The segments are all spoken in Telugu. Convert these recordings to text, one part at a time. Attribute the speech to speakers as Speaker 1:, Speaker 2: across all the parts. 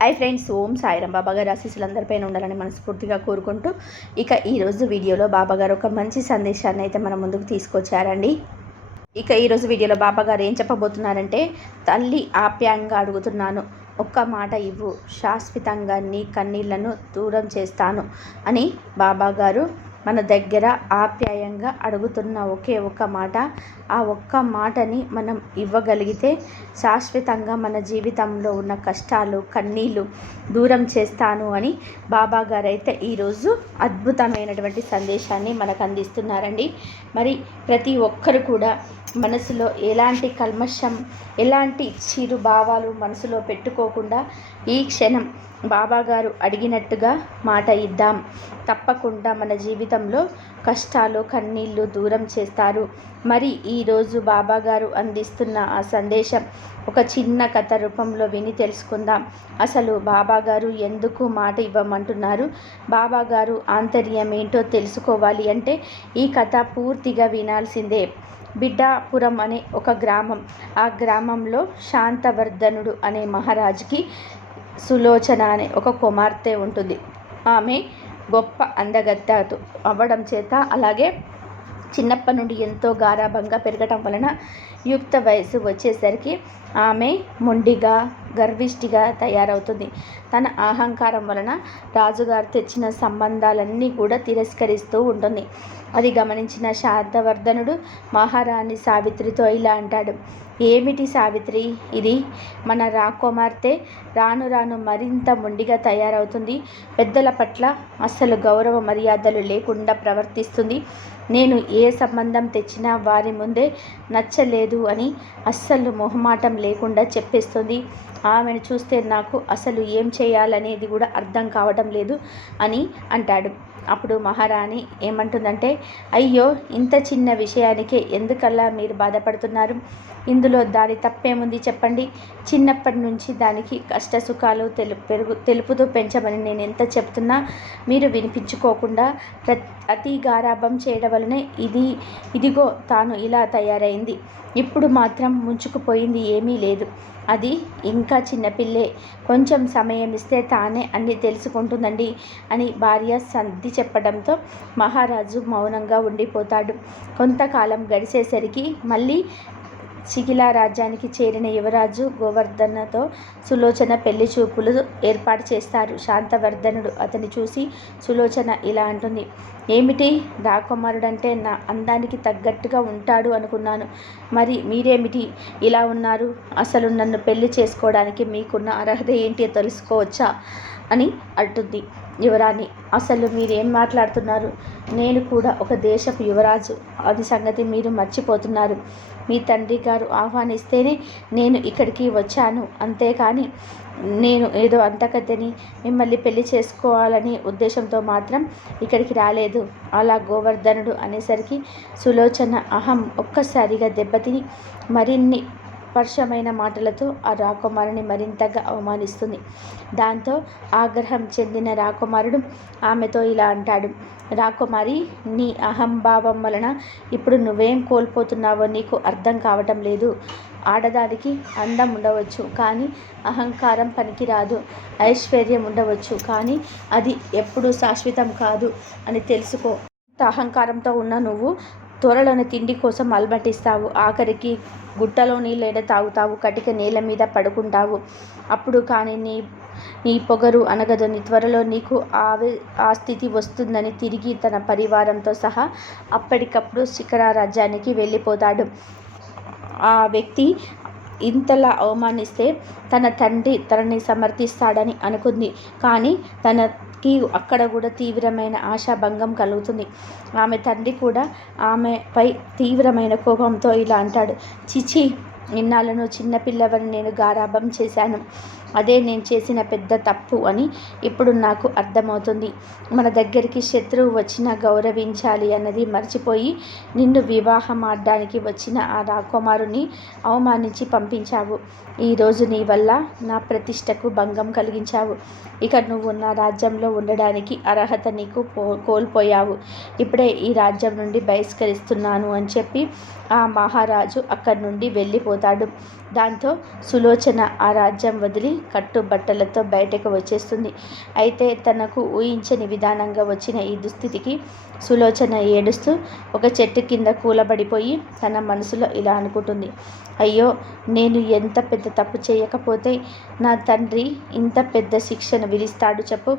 Speaker 1: ఐ ఫ్రెండ్స్ ఓం సాయిరాం బాబా గారి ఆశీస్సులు ఉండాలని మనస్ఫూర్తిగా కోరుకుంటూ ఇక ఈరోజు వీడియోలో బాబా గారు ఒక మంచి సందేశాన్ని అయితే మన ముందుకు తీసుకొచ్చారండి. ఇక ఈరోజు వీడియోలో బాబా గారు ఏం చెప్పబోతున్నారంటే తల్లి ఆప్యాయంగా అడుగుతున్నాను ఒక్క మాట ఇవ్వు శాశ్వతంగా నీ కన్నీళ్ళను దూరం చేస్తాను అని బాబా గారు మన దగ్గర ఆప్యాయంగా అడుగుతున్న ఒకే ఒక్క మాట. ఆ ఒక్క మాటని మనం ఇవ్వగలిగితే శాశ్వతంగా మన జీవితంలో ఉన్న కష్టాలు కన్నీళ్ళు దూరం చేస్తాను అని బాబా గారు అయితే ఈరోజు అద్భుతమైనటువంటి సందేశాన్ని మనకు అందిస్తున్నారండి. మరి ప్రతి ఒక్కరు కూడా మనసులో ఎలాంటి కల్మషం ఎలాంటి చిరు భావాలు మనసులో పెట్టుకోకుండా ఈ క్షణం బాబాగారు అడిగినట్టుగా మాట ఇద్దాం. తప్పకుండా మన జీవితంలో కష్టాలు కన్నీళ్ళు దూరం చేస్తారు. మరి ఈరోజు బాబాగారు అందిస్తున్న ఆ సందేశం ఒక చిన్న కథ రూపంలో విని తెలుసుకుందాం. అసలు బాబాగారు ఎందుకు మాట ఇవ్వమంటున్నారు? బాబాగారు ఆంతర్యం ఏంటో తెలుసుకోవాలి అంటే ఈ కథ పూర్తిగా వినాల్సిందే. బిడ్డాపురం అనే ఒక గ్రామం. ఆ గ్రామంలో శాంతవర్ధనుడు అనే మహారాజుకి సులోచన అనే ఒక కుమార్తె ఉంటుంది. ఆమె గొప్ప అందగత్త. అవ్వడం చేత అలాగే చిన్నప్పటి నుండి ఎంతో గారాభంగా పెరగటం వలన యుక్త వయసు వచ్చేసరికి ఆమె మొండిగా గర్విష్టిగా తయారవుతుంది. తన అహంకారం వలన రాజుగారు తెచ్చిన సంబంధాలన్నీ కూడా తిరస్కరిస్తూ ఉంటుంది. అది గమనించిన శారదవర్ధనుడు మహారాణి సావిత్రితో ఇలా అంటాడు. ఏమిటి సావిత్రి? ఇది మన రాకుమార్తె. రాను రాను మరింత మొండిగా తయారవుతుంది. పెద్దల పట్ల అస్సలు గౌరవ మర్యాదలు లేకుండా ప్రవర్తిస్తుంది. నేను ఏ సంబంధం తెచ్చినా వారి ముందే నచ్చలేదు అని అస్సలు మొహమాటం లేకుండా చెప్పేస్తుంది. ఆమెను చూస్తే నాకు అసలు ఏం చేయాలనేది కూడా అర్థం కావటం లేదు అని అంటాడు. అప్పుడు మహారాణి ఏమంటుందంటే అయ్యో ఇంత చిన్న విషయానికే ఎందుకల్లా మీరు బాధపడుతున్నారు? ఇందులో దాని తప్పేముంది చెప్పండి. చిన్నప్పటి నుంచి దానికి కష్ట సుఖాలు తెలు పెరుగు తెలుపుతూ పెంచమని నేను ఎంత చెప్తున్నా మీరు వినిపించుకోకుండా ప్ర అతి గారాభం చేయడం వలనే ఇది ఇదిగో తాను ఇలా తయారైంది. ఇప్పుడు మాత్రం ముంచుకుపోయింది ఏమీ లేదు. అది ఇంకా చిన్నపిల్లే కొంచెం సమయం ఇస్తే తానే అన్ని తెలుసుకుంటుందండి అని భార్య సంధి చెప్పడంతో మహారాజు మౌనంగా ఉండిపోతాడు. కొంతకాలం గడిచేసరికి మళ్ళీ శిఖిలా రాజ్యానికి చేరిన యువరాజు గోవర్ధనతో సులోచన పెళ్ళి చూపులు ఏర్పాటు చేస్తారు. శాంతవర్ధనుడు అతని చూసి సులోచన ఇలా అంటుంది. ఏమిటి? రాకుమారుడంటే నా అందానికి తగ్గట్టుగా ఉంటాడు అనుకున్నాను. మరి మీరేమిటి ఇలా ఉన్నారు? అసలు నన్ను పెళ్ళి చేసుకోవడానికి మీకున్న అర్హత ఏంటి తెలుసుకోవచ్చా? అని అంటుంది యువరాణి. అసలు మీరేం మాట్లాడుతున్నారు? నేను కూడా ఒక దేశపు యువరాజు. అది సంగతి మీరు మర్చిపోతున్నారు. మీ తండ్రి గారు ఆహ్వానిస్తేనే నేను ఇక్కడికి వచ్చాను. అంతేకాని నేను ఏదో అంతకథని మిమ్మల్ని పెళ్ళి చేసుకోవాలని ఉద్దేశంతో మాత్రం ఇక్కడికి రాలేదు. అలా గోవర్ధనుడు అనేసరికి సులోచన అహం ఒక్కసారిగా దెబ్బతిని మరిన్ని స్పర్శమైన మాటలతో ఆ రాకుమారుని మరింతగా అవమానిస్తుంది. దాంతో ఆగ్రహం చెందిన రాకుమారుడు ఆమెతో ఇలా అంటాడు రాకుమారి నీ అహంభావం వలన ఇప్పుడు నువ్వేం కోల్పోతున్నావో నీకు అర్థం కావటం లేదు. ఆడదానికి అందం ఉండవచ్చు కానీ అహంకారం పనికిరాదు ఐశ్వర్యం ఉండవచ్చు కానీ అది ఎప్పుడూ శాశ్వతం కాదు అని తెలుసుకో. అహంకారంతో ఉన్న నువ్వు త్వరలోని తిండి కోసం అలమటిస్తావు. ఆఖరికి గుట్టలో నీళ్ళైనా తాగుతావు. కటిక నేల మీద పడుకుంటావు. అప్పుడు కానీ నీ నీ పొగరు అనగదని త్వరలో నీకు ఆవే ఆ స్థితి వస్తుందని తిరిగి తన పరివారంతో సహా అప్పటికప్పుడు శిఖర రాజ్యానికి వెళ్ళిపోతాడు. ఆ వ్యక్తి ఇంతలా అవమానిస్తే తన తండ్రి తనని సమర్థిస్తాడని అనుకుంది. కానీ తన తనకి అక్కడ కూడా తీవ్రమైన ఆశాభంగం కలుగుతుంది. ఆమె తండ్రి కూడా ఆమెపై తీవ్రమైన కోపంతో ఇలా అంటాడు చిచి ఇన్నాళ్ళను చిన్నపిల్లవని నేను గారాభం చేశాను. అదే నేను చేసిన పెద్ద తప్పు అని ఇప్పుడు నాకు అర్థమవుతుంది. మన దగ్గరికి శత్రువు వచ్చినా గౌరవించాలి అన్నది మర్చిపోయి నిన్ను వివాహం ఆడడానికి వచ్చిన ఆ రాకుమారుని అవమానించి పంపించావు. ఈరోజు నీ వల్ల నా ప్రతిష్టకు భంగం కలిగించావు. ఇక నువ్వు నా రాజ్యంలో ఉండడానికి అర్హత నీకు కోల్పోయావు. ఇప్పుడే ఈ రాజ్యం నుండి బహిష్కరిస్తున్నాను అని చెప్పి ఆ మహారాజు అక్కడి నుండి వెళ్ళిపోతాడు. దాంతో సులోచన ఆ రాజ్యం వదిలి కట్టు బట్టలతో బయటకు వచ్చేస్తుంది. అయితే తనకు ఊహించని విధానంగా వచ్చిన ఈ దుస్థితికి సులోచన ఏడుస్తూ ఒక చెట్టు కింద కూలబడిపోయి తన మనసులో ఇలా అనుకుంటుంది. అయ్యో నేను ఎంత పెద్ద తప్పు చేయకపోతే నా తండ్రి ఇంత పెద్ద శిక్షను విధిస్తాడు చెప్పు.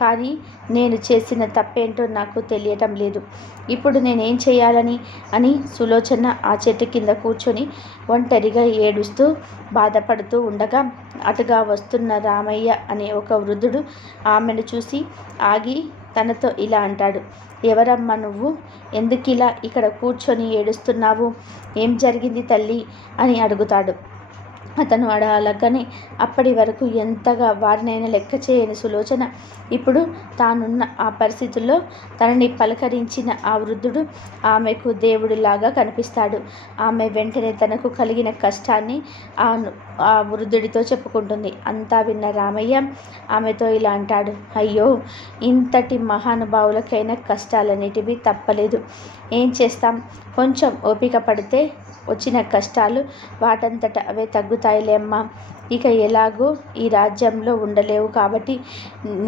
Speaker 1: కానీ నేను చేసిన తప్పేంటో నాకు తెలియటం లేదు. ఇప్పుడు నేనేం చేయాలని? అని సులోచన ఆ చెట్టు కింద కూర్చొని ఒంటరిగా ఏడుస్తూ బాధపడుతూ ఉండగా అటుగా వస్తున్న రామయ్య అనే ఒక వృద్ధుడు ఆమెను చూసి ఆగి తనతో ఇలా అంటాడు. ఎవరమ్మా నువ్వు? ఎందుకు ఇలా ఇక్కడ కూర్చొని ఏడుస్తున్నావు? ఏం జరిగింది తల్లి? అని అడుగుతాడు. అతను అడగగానే అప్పటి వరకు ఎంతగా వారినైనా లెక్క చేయని సులోచన. ఇప్పుడు తానున్న ఆ పరిస్థితుల్లో తనని పలకరించిన ఆ వృద్ధుడు ఆమెకు దేవుడిలాగా కనిపిస్తాడు. ఆమె వెంటనే తనకు కలిగిన కష్టాన్ని ఆ ఆ వృద్ధుడితో చెప్పుకుంటుంది. అంతా విన్న రామయ్య ఆమెతో ఇలా అంటాడు. అయ్యో ఇంతటి మహానుభావులకైనా కష్టాలన్నిటివి తప్పలేదు. ఏం చేస్తాం? కొంచెం ఓపిక పడితే వచ్చిన కష్టాలు వాటంతట అవే తగ్గుతాయిలేమ్మా ఇక ఎలాగో ఈ రాజ్యంలో ఉండలేవు కాబట్టి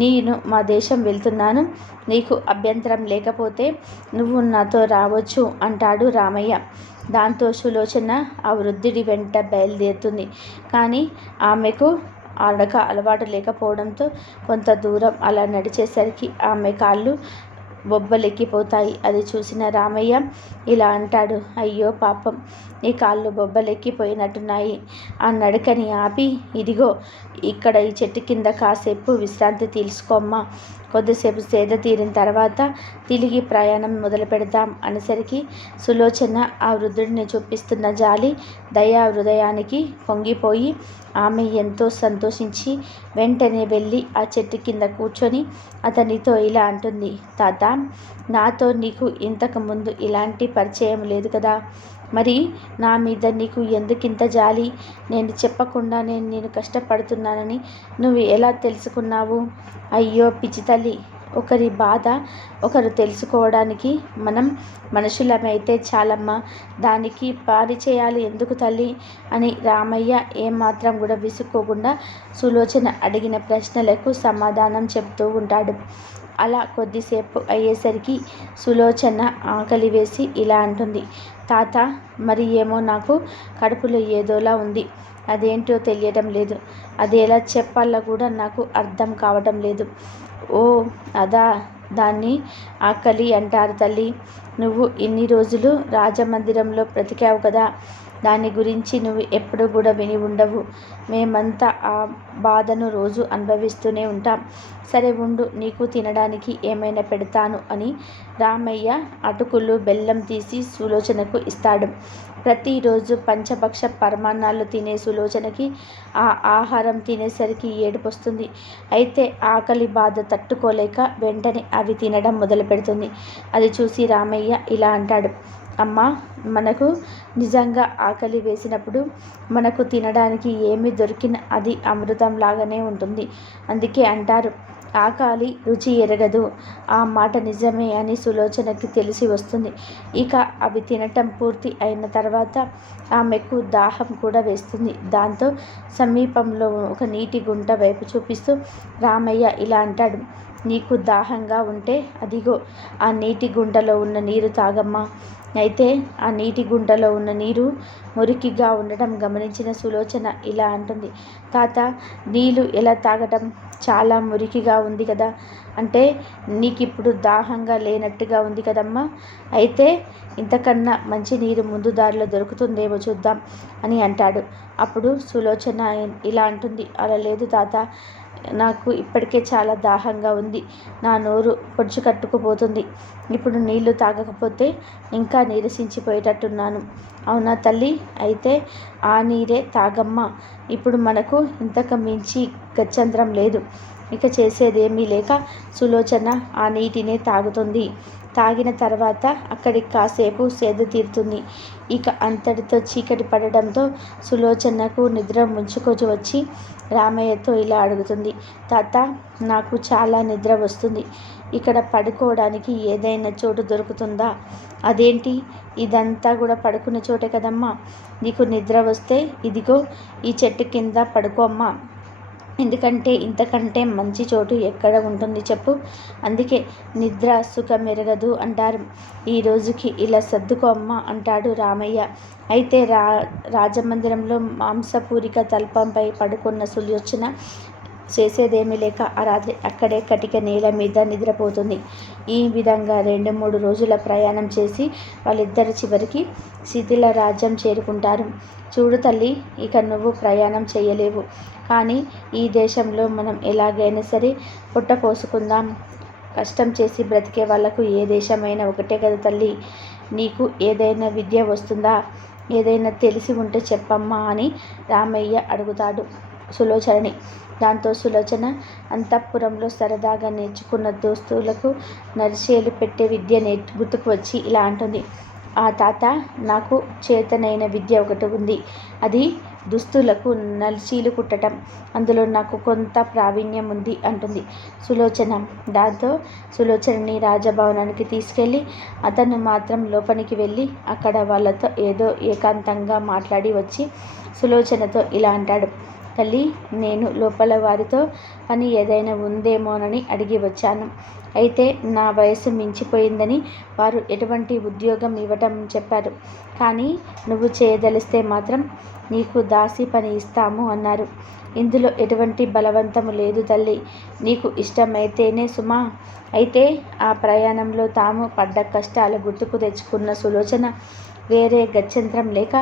Speaker 1: నేను మా దేశం వెళ్తున్నాను. నీకు అభ్యంతరం లేకపోతే నువ్వు నాతో రావచ్చు అంటాడు రామయ్య. దాంతో సులోచన ఆ వృద్ధుడి వెంట బయలుదేరుతుంది. కానీ ఆమెకు ఆడక అలవాటు లేకపోవడంతో కొంత దూరం అలా నడిచేసరికి ఆమె కాళ్ళు బొబ్బలెక్కిపోతాయి. అది చూసిన రామయ్య ఇలా అంటాడు అయ్యో పాపం నీ కాళ్ళు బొబ్బలెక్కిపోయినట్టున్నాయి. ఆ నడకని ఆపి ఇదిగో ఇక్కడ ఈ చెట్టు కింద కాసేపు విశ్రాంతి తీసుకోమ్మా కొద్దిసేపు సేద తీరిన తర్వాత తిరిగి ప్రయాణం మొదలు పెడదాం అనేసరికి సులోచన ఆ వృద్ధుడిని చూపిస్తున్న జాలి దయా హృదయానికి పొంగిపోయి ఆమె ఎంతో సంతోషించి వెంటనే వెళ్ళి ఆ చెట్టు కింద కూర్చొని అతనితో ఇలా అంటుంది తాత నాతో నీకు ఇంతకుముందు ఇలాంటి పరిచయం లేదు కదా. మరి నా మీద నీకు ఎందుకింత జాలి? నేను చెప్పకుండా నేను నేను కష్టపడుతున్నానని నువ్వు ఎలా తెలుసుకున్నావు? అయ్యో పిచ్చి తల్లి ఒకరి బాధ ఒకరు తెలుసుకోవడానికి మనం మనుషులమైతే చాలమ్మా దానికి పారి చేయాలి ఎందుకు తల్లి? అని రామయ్య ఏమాత్రం కూడా విసుక్కోకుండా సులోచన అడిగిన ప్రశ్నలకు సమాధానం చెబుతూ ఉంటాడు. అలా కొద్దిసేపు అయ్యేసరికి సులోచన ఆకలి వేసి ఇలా అంటుంది. తాత మరి ఏమో నాకు కడుపులో ఏదోలా ఉంది. అదేంటో తెలియడం లేదు. అది ఎలా చెప్పాలో కూడా నాకు అర్థం కావటం లేదు. ఓ అదా దాన్ని ఆకలి అంటారు తల్లి. నువ్వు ఇన్ని రోజులు రాజమందిరంలో బ్రతికావు కదా. దాని గురించి నువ్వు ఎప్పుడు కూడా విని ఉండవు. మేమంతా ఆ బాధను రోజు అనుభవిస్తూనే ఉంటాం. సరే ఉండు నీకు తినడానికి ఏమైనా పెడతాను అని రామయ్య అటుకులు బెల్లం తీసి సులోచనకు ఇస్తాడు. ప్రతిరోజు పంచభక్ష పరమాన్నాలు తినే సులోచనకి ఆ ఆహారం తినేసరికి ఏడుపొస్తుంది. అయితే ఆకలి బాధ తట్టుకోలేక వెంటనే అవి తినడం మొదలు పెడుతుంది అది చూసి రామయ్య ఇలా అంటాడు. అమ్మ మనకు నిజంగా ఆకలి వేసినప్పుడు మనకు తినడానికి ఏమి దొరికిన అది అమృతం లాగానే ఉంటుంది. అందుకే అంటారు ఆకలి రుచి ఎరగదు. ఆ మాట నిజమే అని సులోచనకి తెలిసి వస్తుంది. ఇక అవి తినటం పూర్తి అయిన తర్వాత ఆమెకు దాహం కూడా వేస్తుంది. దాంతో సమీపంలో ఒక నీటి గుంట వైపు చూపిస్తూ రామయ్య ఇలా అంటాడు. నీకు దాహంగా ఉంటే అదిగో ఆ నీటి గుంటలో ఉన్న నీరు తాగమ్మా. అయితే ఆ నీటి గుంటలో ఉన్న నీరు మురికిగా ఉండటం గమనించిన సులోచన ఇలా అంటుంది. తాత నీళ్ళు ఎలా తాగటం? చాలా మురికిగా ఉంది కదా. అంటే నీకు ఇప్పుడు దాహంగా లేనట్టుగా ఉంది కదమ్మా. అయితే ఇంతకన్నా మంచి నీరు ముందు దారిలో దొరుకుతుందేమో చూద్దాం అని అంటాడు. అప్పుడు సులోచన ఇలా అంటుంది. అలా లేదు తాత. నాకు ఇప్పటికే చాలా దాహంగా ఉంది. నా నోరు పొడుచు కట్టుకుపోతుంది. ఇప్పుడు నీళ్ళు తాగకపోతే ఇంకా నీరసించిపోయేటట్టున్నాను. అవునా తల్లి? అయితే ఆ నీరే తాగమ్మా. ఇప్పుడు మనకు ఇంతకు మించి గచ్చంద్రం లేదు. ఇక చేసేదేమీ లేక సులోచన ఆ నీటినే తాగుతుంది. తాగిన తర్వాత అక్కడికి కాసేపు సేద తీరుతుంది. ఇక అంతటితో చీకటి పడడంతో సులోచనకు నిద్ర ముంచుకొని వచ్చి రామయ్యతో ఇలా అడుగుతుంది. తాత నాకు చాలా నిద్ర వస్తుంది. ఇక్కడ పడుకోవడానికి ఏదైనా చోటు దొరుకుతుందా? అదేంటి? ఇదంతా కూడా పడుకున్న చోటే కదమ్మా. నీకు నిద్ర వస్తే ఇదిగో ఈ చెట్టు కింద పడుకోమ్మా ఎందుకంటే ఇంతకంటే మంచి చోటు ఎక్కడ ఉంటుంది చెప్పు. అందుకే నిద్ర సుఖమెరగదు అంటారు. ఈ రోజుకి ఇలా సర్దుకో అమ్మ అంటాడు రామయ్య. అయితే రా రాజమందిరంలో మాంసపూరిక తల్పంపై పడుకున్న సులోచన చేసేదేమీ లేక ఆ రాత్రి అక్కడే కటిక నేల మీద నిద్రపోతుంది. ఈ విధంగా రెండు మూడు రోజుల ప్రయాణం చేసి వాళ్ళిద్దరు చివరికి శిథిల రాజ్యం చేరుకుంటారు. చూడు తల్లి ఇక నువ్వు ప్రయాణం చేయలేవు. కానీ ఈ దేశంలో మనం ఎలాగైనా సరే పుట్ట పోసుకుందాం. కష్టం చేసి బ్రతికే వాళ్ళకు ఏ దేశమైనా ఒకటే కదా తల్లి. నీకు ఏదైనా విద్య వస్తుందా? ఏదైనా తెలిసి ఉంటే చెప్పమ్మా అని రామయ్య అడుగుతాడు సులోచనని. దాంతో సులోచన అంతఃపురంలో సరదాగా నేర్చుకున్న దోస్తులకు నరిసేలు పెట్టే విద్య నే గుర్తుకు వచ్చి ఇలా అంటుంది. ఆ తాత నాకు చేతనైన విద్య ఒకటి ఉంది. అది దుస్తులకు నలిచీలు కుట్టడం అందులో నాకు కొంత ప్రావీణ్యం ఉంది అంటుంది. సులోచన. దాంతో సులోచనని రాజభవనానికి తీసుకెళ్ళి అతను మాత్రం లోపలికి వెళ్ళి అక్కడ వాళ్ళతో ఏదో ఏకాంతంగా మాట్లాడి వచ్చి సులోచనతో ఇలా అంటాడు. తల్లి నేను లోపల వారితో పని ఏదైనా ఉందేమోనని అడిగి వచ్చాను. అయితే నా వయసు మించిపోయిందని వారు ఎటువంటి ఉద్యోగం ఇవ్వటం చెప్పారు. కానీ నువ్వు చేయదలిస్తే మాత్రం నీకు దాసి పని ఇస్తాము అన్నారు. ఇందులో ఎటువంటి బలవంతము లేదు తల్లి. నీకు ఇష్టమైతేనే సుమా. అయితే ఆ ప్రయాణంలో తాము పడ్డ కష్టాలు గుర్తుకు తెచ్చుకున్న సులోచన వేరే గత్యంతరం లేక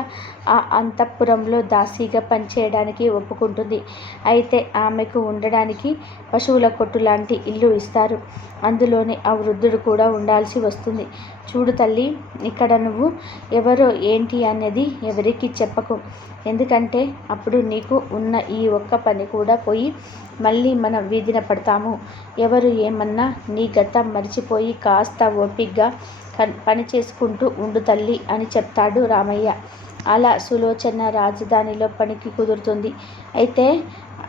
Speaker 1: ఆ అంతఃపురంలో దాసీగా పనిచేయడానికి ఒప్పుకుంటుంది. అయితే ఆమెకు ఉండడానికి పశువుల కొట్టు లాంటి ఇల్లు ఇస్తారు. అందులోనే ఆ వృద్ధుడు కూడా ఉండాల్సి వస్తుంది. చూడు తల్లి ఇక్కడ నువ్వు ఎవరో ఏంటి అనేది ఎవరికి చెప్పకు. ఎందుకంటే అప్పుడు నీకు ఉన్న ఈ ఒక్క పని కూడా పోయి మళ్ళీ మనం వీధిన పడతాము. ఎవరు ఏమన్నా నీ గతం మర్చిపోయి కాస్త ఓపిగ్గా పని చేసుకుంటూ ఉండు తల్లి అని చెప్తాడు రామయ్య. అలా సులోచన రాజధానిలో పనికి కుదురుతుంది. అయితే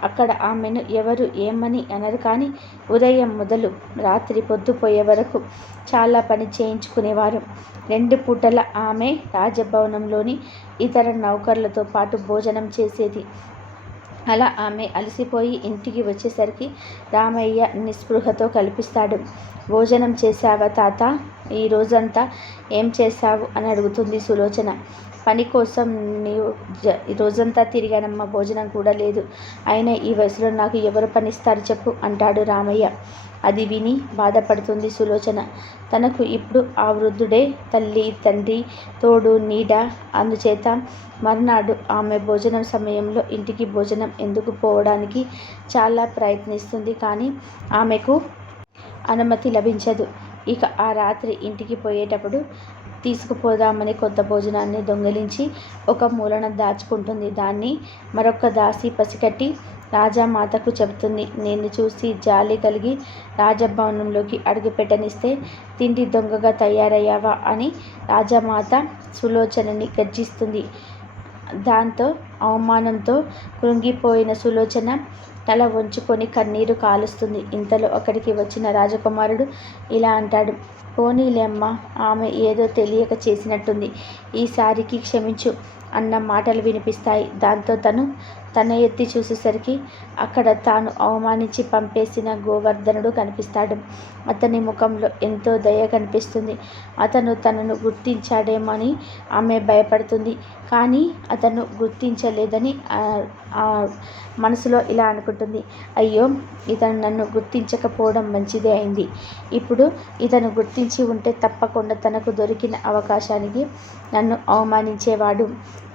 Speaker 1: అక్కడ ఆమెను ఎవరు ఏమని అనరు కానీ ఉదయం మొదలు రాత్రి పొద్దుపోయే వరకు చాలా పని చేయించుకునేవారు. రెండు పూటల ఆమె రాజభవనంలోని ఇతర నౌకర్లతో పాటు భోజనం చేసేది. అలా ఆమె అలసిపోయి ఇంటికి వచ్చేసరికి రామయ్య నిస్పృహతో కల్పిస్తాడు. భోజనం చేశావా తాత? ఈ రోజంతా ఏం చేశావు? అని అడుగుతుంది సులోచన. పని కోసం నీవు రోజంతా తిరిగానమ్మ భోజనం కూడా లేదు. అయినా ఈ వయసులో నాకు ఎవరు పనిస్తారు చెప్పు అంటాడు రామయ్య. అది విని బాధపడుతుంది సులోచన. తనకు ఇప్పుడు ఆ వృద్ధుడే తల్లి తండ్రి తోడు నీడ. అందుచేత మర్నాడు ఆమె భోజనం సమయంలో ఇంటికి భోజనం ఎందుకు పోవడానికి చాలా ప్రయత్నిస్తుంది. కానీ ఆమెకు అనుమతి లభించదు. ఇక ఆ రాత్రి ఇంటికి పోయేటప్పుడు తీసుకుపోదామని కొత్త భోజనాన్ని దొంగిలించి ఒక మూలన దాచుకుంటుంది. దాన్ని మరొక దాసి పసికట్టి రాజామాతకు చెబుతుంది. నేను చూసి జాలి కలిగి రాజభవనంలోకి అడుగుపెట్టనిస్తే తిండి దొంగగా తయారయ్యావా? అని రాజమాత సులోచనని గర్జిస్తుంది. దాంతో అవమానంతో కృంగిపోయిన సులోచన తల వంచుకొని కన్నీరు కాలుస్తుంది. ఇంతలో అక్కడికి వచ్చిన రాజకుమారుడు ఇలా అంటాడు పోనీలేమ్మ ఆమె ఏదో తెలియక చేసినట్టుంది. ఈసారికి క్షమించు అన్న మాటలు వినిపిస్తాయి. దాంతో తను తన ఎత్తి చూసేసరికి అక్కడ తాను అవమానించి పంపేసిన గోవర్ధనుడు కనిపిస్తాడు. అతని ముఖంలో ఎంతో దయ కనిపిస్తుంది. అతను తనను గుర్తించాడేమని ఆమె భయపడుతుంది. కానీ అతను గుర్తించలేదని మనసులో ఇలా అనుకుంటుంది. అయ్యో ఇతను నన్ను గుర్తించకపోవడం మంచిదే అయింది. ఇప్పుడు ఇతను గుర్తించి ఉంటే తప్పకుండా తనకు దొరికిన అవకాశానికి నన్ను అవమానించేవాడు.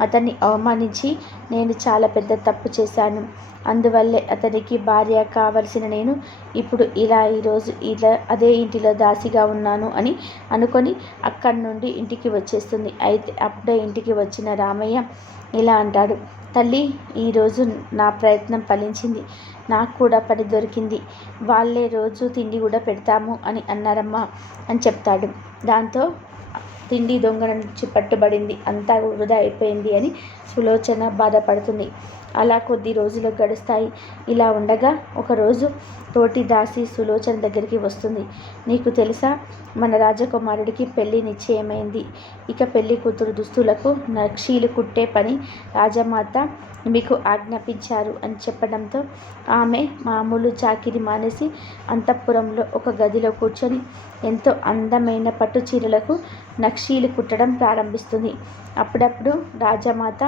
Speaker 1: అతన్ని అవమానించి నేను చాలా పెద్ద తప్పు చేశాను. అందువల్లే అతనికి భార్య కావలసిన నేను ఇప్పుడు ఇలా ఈరోజు ఇలా అదే ఇంటిలో దాసిగా ఉన్నాను అని అనుకొని అక్కడి నుండి ఇంటికి వచ్చేస్తుంది. అయితే అప్పుడే ఇంటికి వచ్చిన రామయ్య ఇలా అంటాడు తల్లి ఈరోజు నా ప్రయత్నం ఫలించింది. నాకు కూడా పని దొరికింది. వాళ్ళే రోజు తిండి కూడా పెడతాము అని అన్నారమ్మా అని చెప్తాడు. దాంతో తిండి దొంగల నుంచి పట్టుబడింది. అంతా వృధా అయిపోయింది అని సులోచన బాధపడుతుంది. అలా కొద్ది రోజులు గడుస్తాయి. ఇలా ఉండగా ఒకరోజు తోటి దాసి సులోచన దగ్గరికి వస్తుంది. నీకు తెలుసా? మన రాజకుమారుడికి పెళ్ళి నిశ్చయమైంది. ఇక పెళ్ళి కూతురు దుస్తులకు నక్షీలు కుట్టే పని రాజమాత మీకు ఆజ్ఞాపించారు అని చెప్పడంతో ఆమె మామూలు చాకిరి మానేసి అంతఃపురంలో ఒక గదిలో కూర్చొని ఎంతో అందమైన పట్టు చీరలకు నక్షీలు కుట్టడం ప్రారంభిస్తుంది. అప్పుడప్పుడు రాజమాత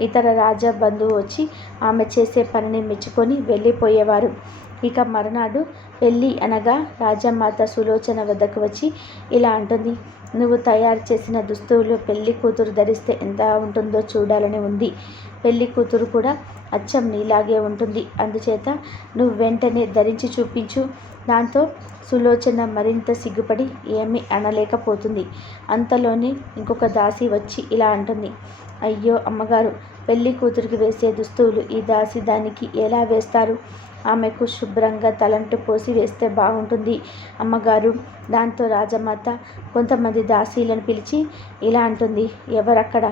Speaker 1: ఇతర రాజ బంధువు వచ్చి ఆమె చేసే పనిని మెచ్చుకొని వెళ్ళిపోయేవారు. ఇక మరునాడు పెళ్ళి అనగా రాజమాత సులోచన వద్దకు వచ్చి ఇలా అంటుంది. నువ్వు తయారు చేసిన దుస్తువులు పెళ్ళి కూతురు ధరిస్తే ఎంత ఉంటుందో చూడాలని ఉంది. పెళ్ళి కూతురు కూడా అచ్చం నీలాగే ఉంటుంది. అందుచేత నువ్వు వెంటనే ధరించి చూపించు. దాంతో సులోచన మరింత సిగ్గుపడి ఏమీ అనలేకపోతుంది. అంతలోనే ఇంకొక దాసి వచ్చి ఇలా అంటుంది. అయ్యో అమ్మగారు పెళ్ళి కూతురికి వేసే దుస్తువులు ఈ దాసి దానికి ఎలా వేస్తారు? ఆమెకు శుభ్రంగా తలంటు పోసి వేస్తే బాగుంటుంది. అమ్మగారు దాంతో రాజమాత కొంతమంది దాసీలను పిలిచి ఇలా అంటుంది. ఎవరక్కడ?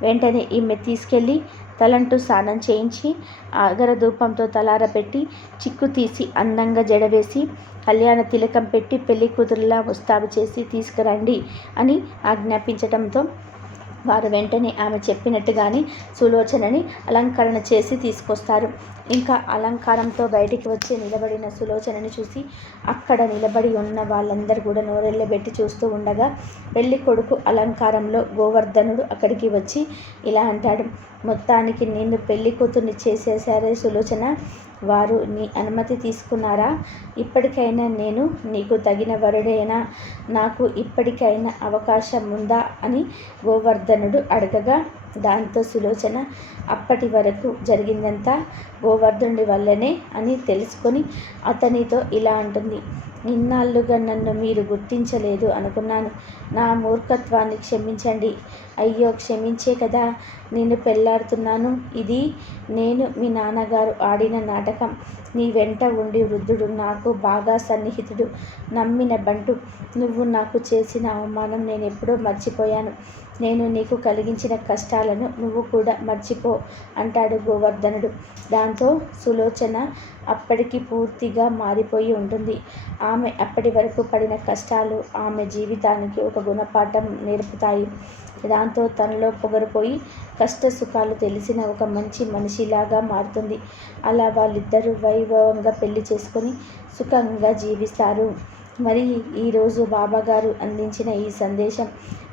Speaker 1: వెంటనే ఈమె తీసుకెళ్ళి తలంటూ స్నానం చేయించి అగరధూపంతో తలార పెట్టి చిక్కు తీసి అందంగా జడవేసి కళ్యాణ తిలకం పెట్టి పెళ్ళి కూతురులా ముస్తాబు చేసి తీసుకురండి అని ఆజ్ఞాపించడంతో వారు వెంటనే ఆమె చెప్పినట్టుగానే సులోచనని అలంకరణ చేసి తీసుకొస్తారు. ఇంకా అలంకారంతో బయటికి వచ్చి నిలబడిన సులోచనని చూసి అక్కడ నిలబడి ఉన్న వాళ్ళందరూ కూడా నోరెళ్ళబెట్టి చూస్తూ ఉండగా పెళ్ళి కొడుకు అలంకారంలో గోవర్ధనుడు అక్కడికి వచ్చి ఇలా అంటాడు మొత్తానికి నిన్ను పెళ్ళి కూతుర్ని చేసేసారే సులోచన వారు నీ అనుమతి తీసుకున్నారా? ఇప్పటికైనా నేను నీకు తగిన వరుడేనా నాకు ఇప్పటికైనా అవకాశం ఉందా? అని గోవర్ధనుడు అడగగా దాంతో సులోచన అప్పటి వరకు జరిగిందంతా గోవర్ధనుడి వల్లనే అని తెలుసుకొని అతనితో ఇలా అంటుంది. ఇన్నాళ్ళుగా నన్ను మీరు గుర్తించలేదు అనుకున్నాను. నా మూర్ఖత్వాన్ని క్షమించండి. అయ్యో క్షమించే కదా నేను పెళ్ళాడుతున్నాను ఇది నేను మీ నాన్నగారు ఆడిన నాటకం. నీ వెంట ఉండి వృద్ధుడు నాకు బాగా సన్నిహితుడు. నమ్మిన బంటు నువ్వు నాకు చేసిన అవమానం నేను ఎప్పుడో మర్చిపోయాను. నేను నీకు కలిగించిన కష్టాలను నువ్వు కూడా మర్చిపో అంటాడు గోవర్ధనుడు. దాంతో సులోచన అప్పటికి పూర్తిగా మారిపోయి ఉంటుంది. ఆమె అప్పటి వరకు పడిన కష్టాలు ఆమె జీవితానికి ఒక గుణపాఠం నేర్పుతాయి. దాంతో తనలో పొగరుపోయి కష్ట సుఖాలు తెలిసిన ఒక మంచి మనిషిలాగా మారుతుంది. అలా వాళ్ళిద్దరూ వైభవంగా పెళ్ళి చేసుకొని సుఖంగా జీవిస్తారు. మరి ఈరోజు బాబాగారు అందించిన ఈ సందేశం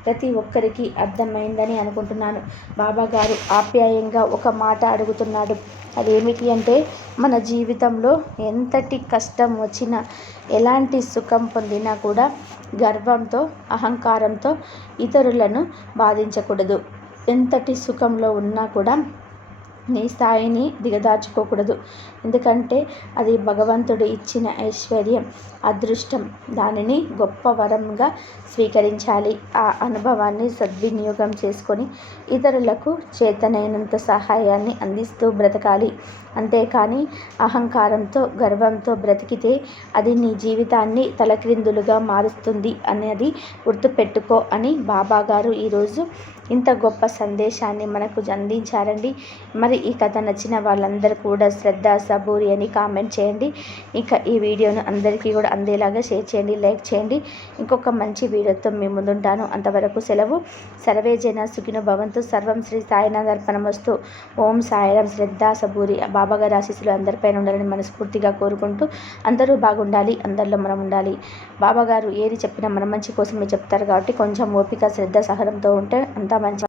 Speaker 1: ప్రతి ఒక్కరికి అర్థమైందని అనుకుంటున్నాను. బాబాగారు ఆప్యాయంగా ఒక మాట అడుగుతున్నాడు. అదేమిటి అంటే మన జీవితంలో ఎంతటి కష్టం వచ్చినా ఎలాంటి సుఖం పొందినా కూడా గర్వంతో అహంకారంతో ఇతరులను బాధించకూడదు. ఎంతటి సుఖంలో ఉన్నా కూడా నీ స్థాయిని దిగదార్చుకోకూడదు. ఎందుకంటే అది భగవంతుడు ఇచ్చిన ఐశ్వర్యం అదృష్టం. దానిని గొప్ప వరంగా స్వీకరించాలి. ఆ అనుభవాన్ని సద్వినియోగం చేసుకొని ఇతరులకు చేతనైనంత సహాయాన్ని అందిస్తూ బ్రతకాలి. అంతేకాని అహంకారంతో గర్వంతో బ్రతికితే అది నీ జీవితాన్ని తలక్రిందులుగా మారుస్తుంది అనేది గుర్తుపెట్టుకో అని బాబాగారు ఈరోజు ఇంత గొప్ప సందేశాన్ని మనకు అందించారండి. మరి ఈ కథ నచ్చిన వాళ్ళందరూ కూడా శ్రద్ధ సబూరి అని కామెంట్ చేయండి. ఇంకా ఈ వీడియోను అందరికీ కూడా అందేలాగా షేర్ చేయండి లైక్ చేయండి. ఇంకొక మంచి వీడియోతో మీ ముందుంటాను. అంతవరకు సెలవు. సర్వే జన సుఖిన భవంతు. సర్వం శ్రీ సాయినాథ్ అర్పణమస్తు. ఓం సాయిరాం. శ్రద్ధ సబూరి. బాబాగారి ఆశీస్సులు అందరిపైన ఉండాలని మనస్ఫూర్తిగా కోరుకుంటూ అందరూ బాగుండాలి అందరిలో మనం ఉండాలి. బాబాగారు ఏది చెప్పినా మన మంచి కోసమే చెప్తారు కాబట్టి కొంచెం ఓపిక శ్రద్ధ సహనంతో ఉంటే అంతా మంచి